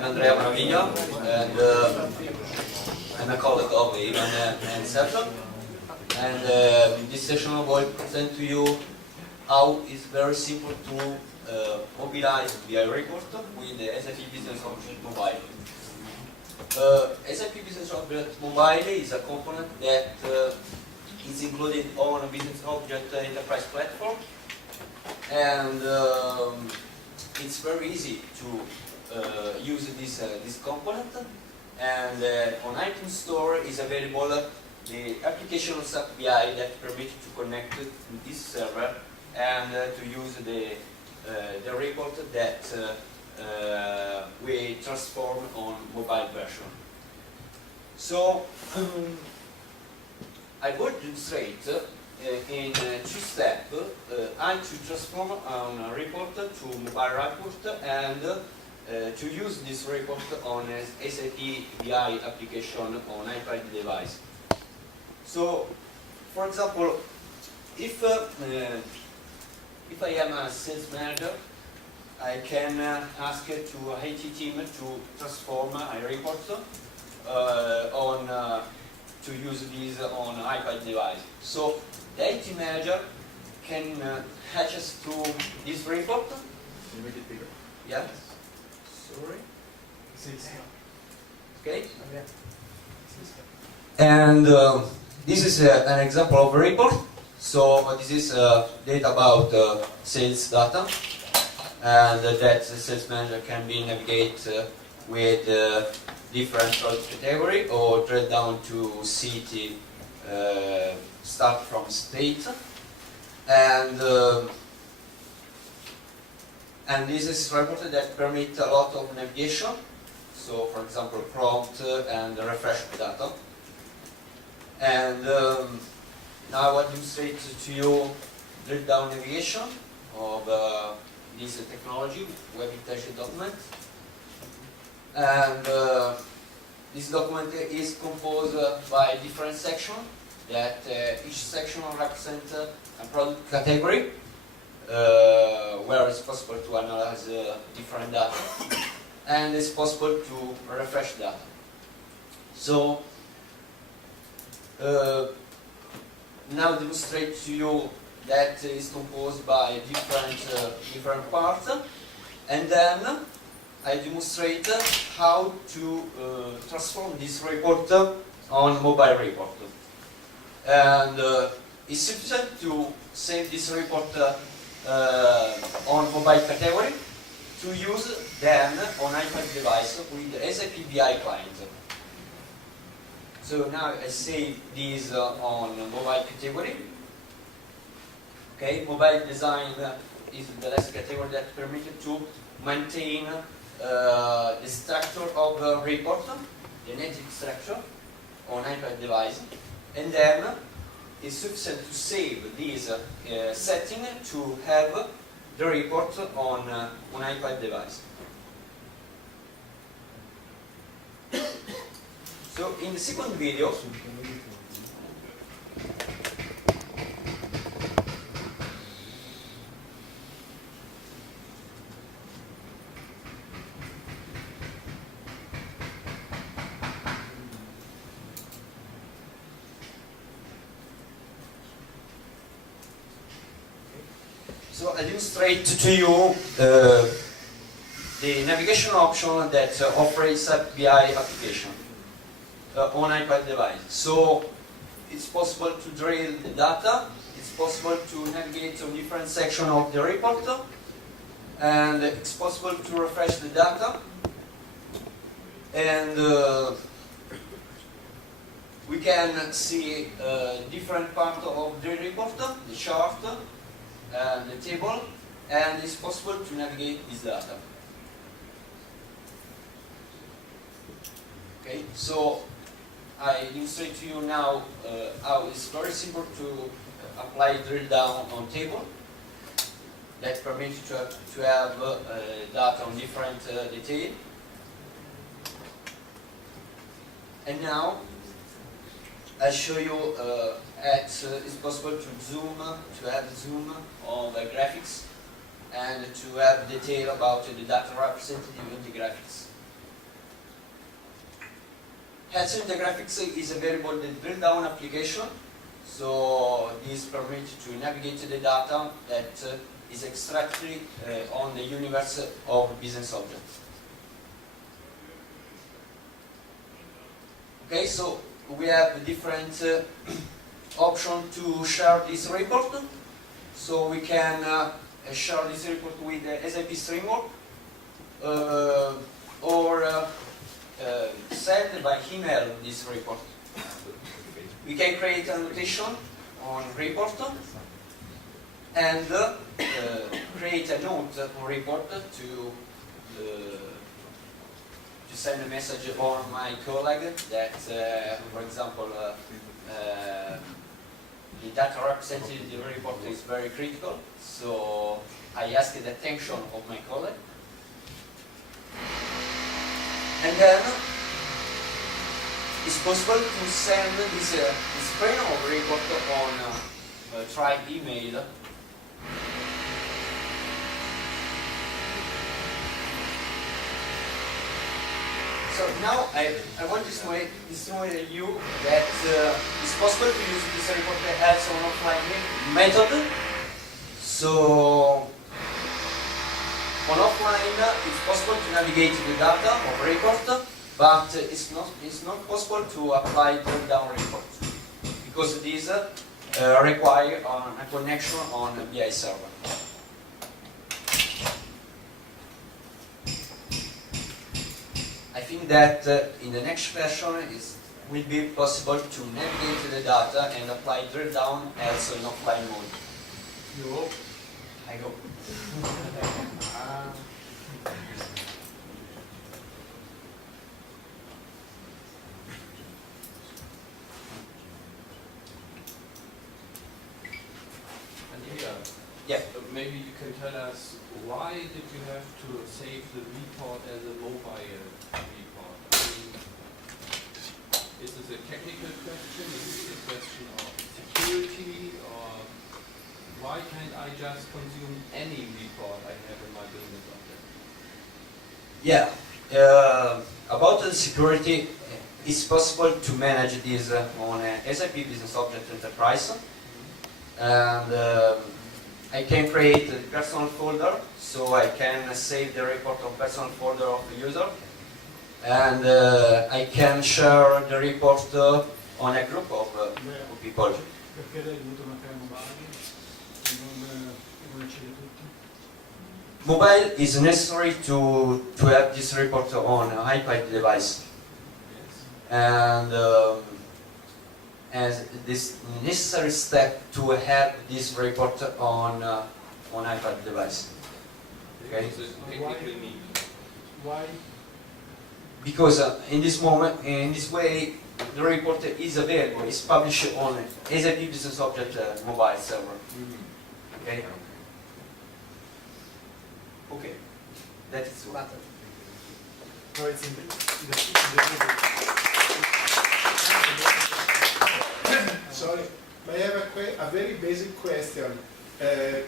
I'm Andrea Maraviglia, and I'm a colleague of Ivan and Sergio. And in this session I will present to you how it's very simple to mobilize BI report with the SAP Business Object Mobile. SAP Business Object Mobile is a component that is included on a Business Object Enterprise platform, and it's very easy to use this component. And on iTunes Store is available the application of SAP BI that permits to connect to this server and to use the report that we transform on mobile version. So I will demonstrate in two steps how to transform a report to mobile report and to use this report on SAP BI application on iPad device. So, for example, if I am a sales manager, I can ask to IT team to transform a report to use this on iPad device. So the IT manager can access to this report. Can you make it bigger? Yeah. Sorry. Okay. And this is an example of a report. So this is data about sales data, and that the sales manager can be navigate with different product category or drill down to city, start from state, and this is a report that permits a lot of navigation. So, for example, prompt and refresh data. And now I will demonstrate to you drill down navigation of this technology, web intelligent document. And this document is composed by different sections that each section represents a product category where it's possible to analyze different data, and it's possible to refresh data. So now demonstrate to you that is composed by different parts, and then I demonstrate how to transform this report on mobile report. And it's sufficient to save this report on mobile category to use then on iPad device with the SAP BI client. So now I save this on mobile category. Okay, mobile design is the last category that permitted to maintain the structure of the report, the native structure on iPad device, and then it's sufficient to save this setting to have the report on iPad device. So in the second video, so I illustrate to you the navigation option that offers SAP BI application on iPad device. So it's possible to drill the data, it's possible to navigate on different sections of the report, and it's possible to refresh the data, and we can see different parts of the report, the chart, and the table, and it's possible to navigate this data. Okay, so I illustrate to you now how it's very simple to apply drill down on table that permits to have data on different detail. And now I show you it's possible to have zoom on the graphics and to have detail about the data represented in the graphics. Headset the graphics is available in the drill down application, so this permits to navigate the data that is extracted on the universe of business objects. Okay, so we have different options to share this report. So we can share this report with the SAP Streamwork or send by email this report. We can create a notation on report and create a note on report to send a message on my colleague that, for example, the data represented in the report is very critical, so I ask the attention of my colleague. And then it's possible to send this screen of report on Tribe email. So now I want to display you that it's possible to use this report as an offline method. So on offline, it's possible to navigate the data of report, but it's not possible to apply drill-down report because these require a connection on a BI server. I think that in the next version it will be possible to navigate the data and apply drill-down as an offline mode. You hope? I hope. Yeah. Maybe you can tell us why did you have to save the report as a mobile report? I mean, is this a technical question? Is it a question of security? Or why can't I just consume any report I have in my business object? Yeah. About the security, it's possible to manage this on SAP Business Object Enterprise. And I can create a personal folder, so I can save the report on personal folder of the user, and I can share the report on a group of people. Mobile is necessary to have this report on an iPad device, and as this necessary step to have this report on iPad device. Okay. Why? Because in this moment, in this way, the report is available. It's published on SAP Business Object mobile server. Okay. Okay. That is what. No, it's in Sorry, I have a very basic question. There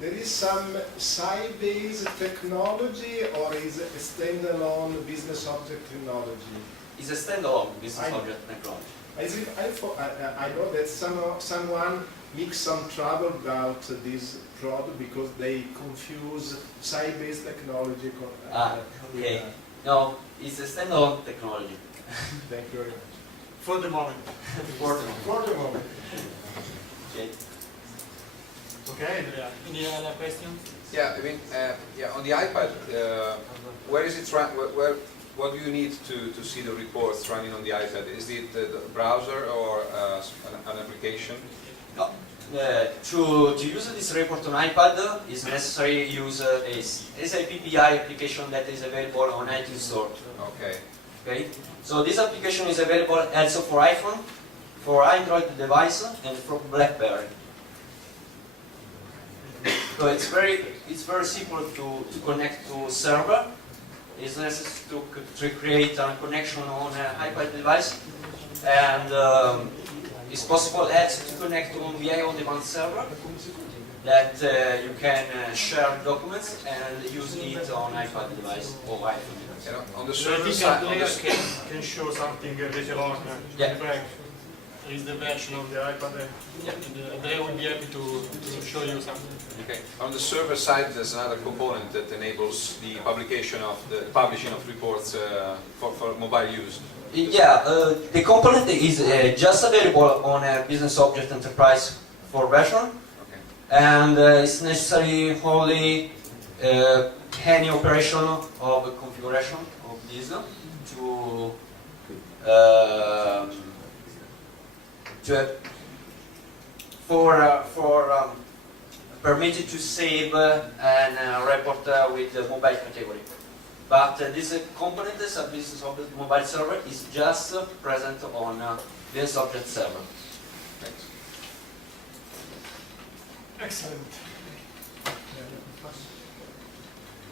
is some site-based technology, or is it a standalone business object technology? It's a standalone business object technology. I know that someone makes some trouble about this product because they confuse site-based technology. Okay. No, it's a standalone technology. Thank you very much. For the moment. For the moment. Okay. Okay, Andrea. Any other questions? Yeah, I mean, on the iPad, where is it what do you need to see the reports running on the iPad? Is it the browser or an application? No. To use this report on iPad is necessary to use a SAP BI application that is available on iTunes Store. Okay. Okay. So this application is available also for iPhone, for Android device, and for BlackBerry. So it's very simple to connect to server. It's necessary to create a connection on an iPad device, and it's possible also to connect on VI on demand server. that you can share documents and use it on iPad device or iPhone device. On the So I server think side, a on player the, can show something later on Yeah. in the break. There is the version of the iPad and Andrea will be happy to show you something. okay. On the server side, there's another component that enables the publication of the publishing of reports for mobile use. Yeah, the component is just available on a Business Object Enterprise 4 version, Okay. and it's necessary only any operation of configuration of this permitted to save and report with the mobile category. But this component, a Business Object Mobile Server, is just present on Business Object Server. Thanks. Excellent.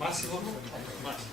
Massimo? Massimo.